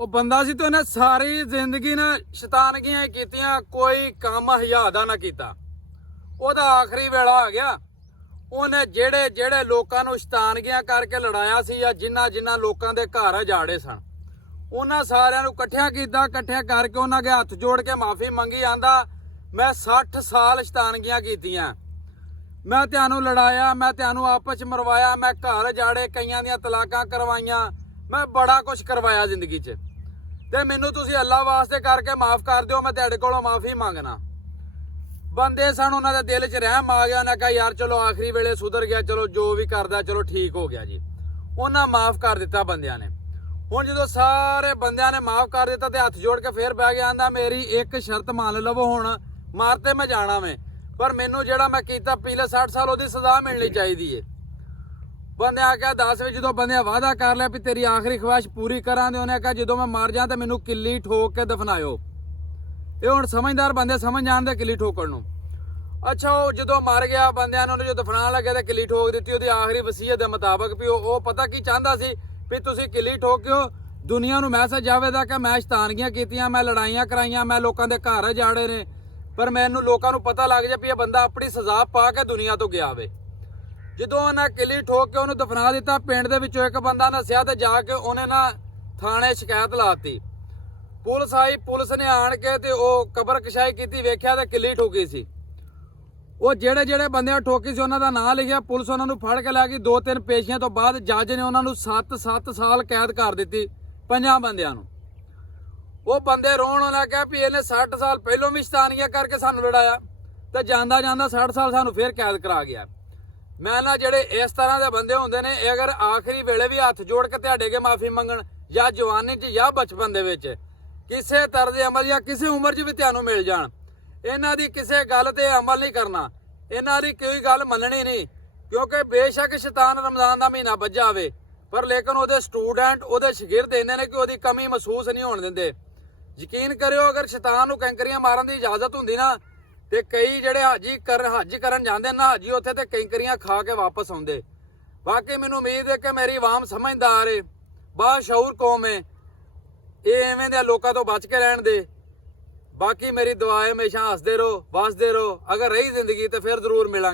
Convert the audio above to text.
ਉਹ ਬੰਦਾ ਸੀ ਤੇ ਉਹਨੇ ਸਾਰੀ ਜ਼ਿੰਦਗੀ ਨਾ ਸ਼ੈਤਾਨਗੀਆਂ ਕੀਤੀਆਂ, ਕੋਈ ਕੰਮ ਹਯਾ ਦਾ ਨਾ ਕੀਤਾ। ਉਹਦਾ ਆਖਰੀ ਵੇਲਾ ਆ ਗਿਆ। ਉਹਨੇ ਜਿਹੜੇ ਲੋਕਾਂ ਨੂੰ ਸ਼ੈਤਾਨਗੀਆਂ ਕਰਕੇ ਲੜਾਇਆ ਸੀ ਜਾਂ ਜਿਨ੍ਹਾਂ ਲੋਕਾਂ ਦੇ ਘਰ ਉਜਾੜੇ ਸਨ, ਉਹਨਾਂ ਸਾਰਿਆਂ ਨੂੰ ਇਕੱਠਿਆਂ ਕੀਤਾ। ਇਕੱਠਿਆਂ ਕਰਕੇ ਉਹਨਾਂ ਦੇ ਹੱਥ ਜੋੜ ਕੇ ਮਾਫੀ ਮੰਗੀ। ਆਂਦਾ ਮੈਂ 60 ਸਾਲ ਸ਼ੈਤਾਨਗੀਆਂ ਕੀਤੀਆਂ, ਮੈਂ ਤੁਹਾਨੂੰ ਲੜਾਇਆ, ਮੈਂ ਤੁਹਾਨੂੰ ਆਪਸ ਚ ਮਰਵਾਇਆ, ਮੈਂ ਘਰ ਉਜਾੜੇ, ਕਈਆਂ ਦੀਆਂ ਤਲਾਕਾਂ ਕਰਵਾਈਆਂ, मैं बड़ा कुछ करवाया जिंदगी च, ते मैनू तुसी अल्लाह वास्ते करके माफ कर दिओ, मैं तेरे कोलों माफी मंगना। बंदे सन, उन्हां दे दिल च रहम आ गया। उन्हें कहा यार चलो आखिरी वेले सुधर गया, चलो जो भी करदा चलो ठीक हो गया जी। उन्हें माफ कर दिता बंदियां ने। हुण जदों सारे बंदियां ने माफ कर दिता ते हथ जोड़ के फिर बह गया। आंदा मेरी एक शर्त मान लवो, हुण मारते मैं जाना मैं, पर मैनू जिहड़ा मैं कीता पिछले 60 साल उहदी सज़ा मिलनी चाहिदी है। बंदे आख्या 10 वजे जो बंदे वादा कर लिया भी तेरी आखिरी ख्वाहिश पूरी करा दे, उन्हें कहा जो मैं मर जा तो मैनू किली ठोक के दफनाओ। ये हुण समझदार बंदे समझ जाणदे किली ठोकण नूं। अच्छा वो जो मर गया, बंदियां ने जो दफना लगे तो किली ठोक दी, उसकी आखिरी वसीयत के मुताबिक भी वो पता की चाहता सी भी तुसीं किली ठोकियो, दुनिया नूं मैसेज आवेगा कि मैं शैतानगियां कीतियां, मैं लड़ाइयां कराइयां, मैं लोगों के घर उजाड़े ने, पर मैनू लोगों नूं पता लग जाए भी ये बंदा अपनी सज़ा पा के दुनिया तो गया वे। ਜਦੋਂ ਉਹਨਾਂ ਕਿਲੀ ਠੋਕ ਕੇ ਉਹਨੂੰ ਦਫਨਾ ਦਿੱਤਾ, ਪਿੰਡ ਦੇ ਵਿੱਚੋਂ ਇੱਕ ਬੰਦਾ ਨੱਸਿਆ ਤੇ ਜਾ ਕੇ ਉਹਨੇ ਨਾ ਥਾਣੇ ਸ਼ਿਕਾਇਤ ਲਾਤੀ। ਪੁਲਿਸ ਆਈ, ਪੁਲਿਸ ਨੇ ਆਣ ਕੇ ਤੇ ਉਹ ਕਬਰ ਕਸ਼ਾਈ ਕੀਤੀ, ਵੇਖਿਆ ਤੇ ਕਿਲੀ ਠੋਕੀ ਸੀ। ਉਹ ਜਿਹੜੇ ਬੰਦਿਆਂ ਠੋਕੀ ਸੀ ਉਹਨਾਂ ਦਾ ਨਾਂ ਲਿਖਿਆ। ਪੁਲਿਸ ਉਹਨਾਂ ਨੂੰ ਫੜ ਕੇ ਲੈ ਗਈ। 2-3 ਪੇਸ਼ੀਆਂ ਤੋਂ ਬਾਅਦ ਜੱਜ ਨੇ ਉਹਨਾਂ ਨੂੰ 7 ਸਾਲ ਕੈਦ ਕਰ ਦਿੱਤੀ 5 ਬੰਦਿਆਂ ਨੂੰ। ਉਹ ਬੰਦੇ ਰੋਣ, ਉਹਨਾਂ ਕਿਹਾ ਵੀ ਇਹਨੇ 60 ਸਾਲ ਪਹਿਲੋਂ ਵੀ ਸ਼ੈਤਾਨੀਆਂ ਕਰਕੇ ਸਾਨੂੰ ਲੜਾਇਆ ਤੇ ਜਾਂਦਾ 60 ਸਾਲ ਸਾਨੂੰ ਫਿਰ ਕੈਦ ਕਰਾ ਗਿਆ। मैं ना जेड़े इस तरह के बंदे होंदे ने, अगर आखिरी वेले भी हथ जोड़ के तुहाडे अगे माफी मंगण या जवानी च या बचपन दे विच किसी तरह के अमल या किसी उम्र च भी तुहानूं मिल जाण, इन्हां दी किसी गल ते अमल नहीं करना, इन्हां दी कोई गल मननी नहीं। क्योंकि बेशक शैतान रमजान का महीना बज्झा आवे, पर लेकिन उहदे स्टूडेंट उहदे शागिर्द इन्ने ने कि उहदी कमी महसूस नहीं होण दिंदे। यकीन करियो, अगर शैतान नूं कैंकरियां मारन की इजाजत हुंदी ना, ते कई जेड़े हज करन जांदे ना, हाजी उत्थे ते कैंकरियां खा के वापस आउंदे। बाकी मैनूं उम्मीद है कि मेरी आवाम समझदार है, बाशऊर कौम है, ये इवें दे लोकां तो बच के रहण दे। बाकी मेरी दुआ है हमेशा हसदे रहो, वसदे रहो। अगर रही जिंदगी तो फिर जरूर मिलांगे।